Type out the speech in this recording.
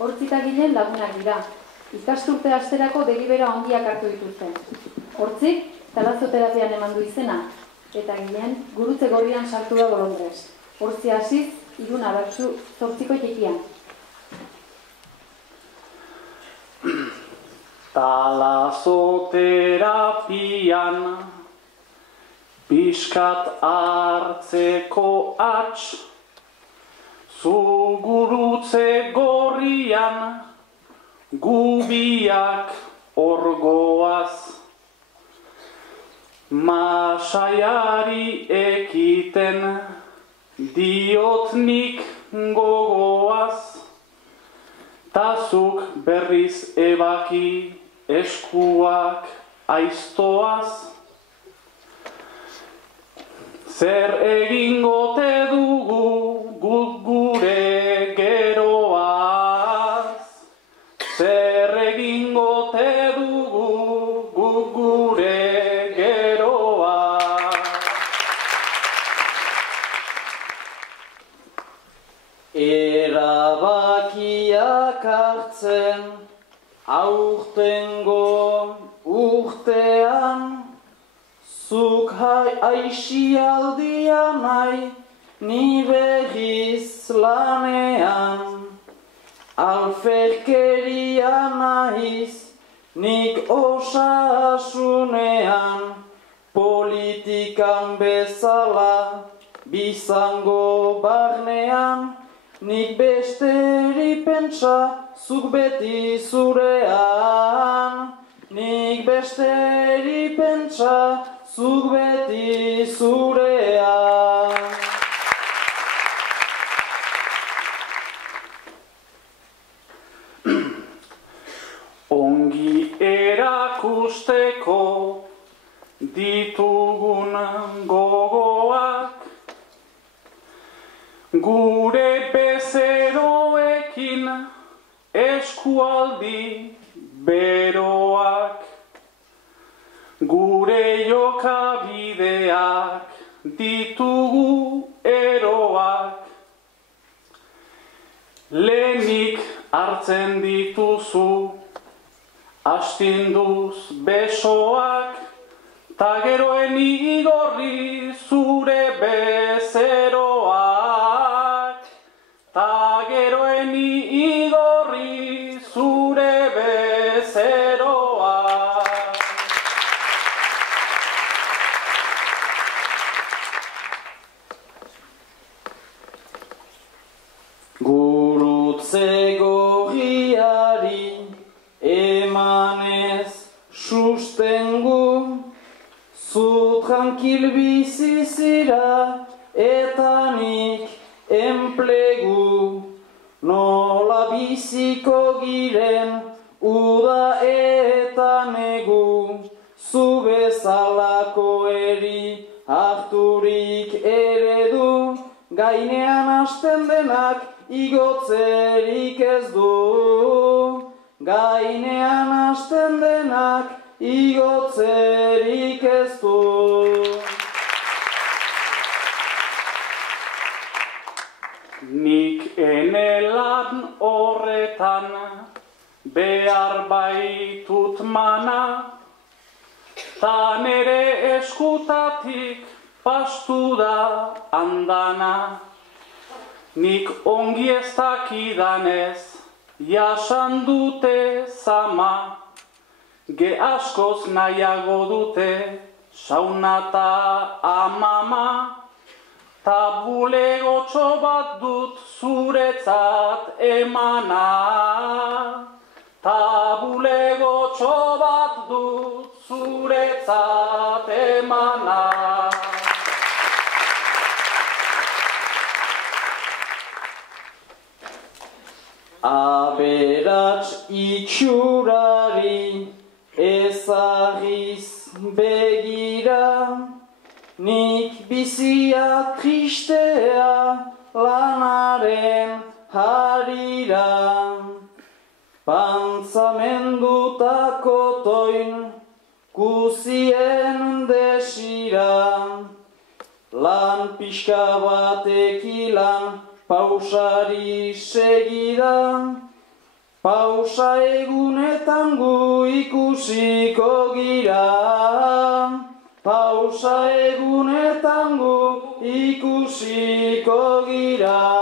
Hortzitagileen lagunak dira. Ikasturte asterako delibera ongiak hartu dituzte. Hortzik, talazoterapian eman du izena, eta Gilen gurutze gorrian sartu da bolondrez. Hortzi hasiz, iruna bertsu 8ko txikian. Talazoterapian pixkat hartzeko ats, zu gurutze gorrian gubiak orgoaz. Masaiari ekiten diot nik gogoaz, tazuk berriz ebaki eskuak aiztoaz. Zer egingote dugu guk gure geroaz, zer egingote dugu guk gure geroaz. Erabakiak hartzen aurtengo urtean, zuk aixialdia nahi ni berriz lanean. Alferkeria nahiz nik osasunean, politikan bezala bizango barnean. Nik besteri pentsa, zuk beti zurean. Nik besteri pentsa, zuk beti zurean. Ongi erakusteko ditugun gogoak, gure bezeroekin eskualdi beroak, gure jokabideak ditugu eroak. Lehenik hartzen dituzu astinduz besoak, ta geroen igorri zure bezeroak, ta geroen igorri zure bezeroak. Gurutze gorriari emanez sustengu, zu tranquil bizi zira eta nik enplegu. Nola biziko giren uda eta negu, zu bezalako eri harturik eredu. Gainean hasten denak igotzerik ez du, gainean hasten denak igotzerik ez du. Nik enelan horretan behar baitut mana, ta nere eskutatik pastu da andana. Nik ongi ez dakidanez jasan dute zama, ge askoz nahiago dute saunata amama. Ta bulegotxo bat dut zuretzat emana, ta bulegotxo bat dut zuretzat emana. Aberats itxurari ezagiz begira, nik bizia tristea lanaren harira. Pantzamendutako toin guzien desira, lan pixka batek ilan pausari segida. Pausa egunetan gu ikusiko gira. Pausa egunetan gu ikusiko gira.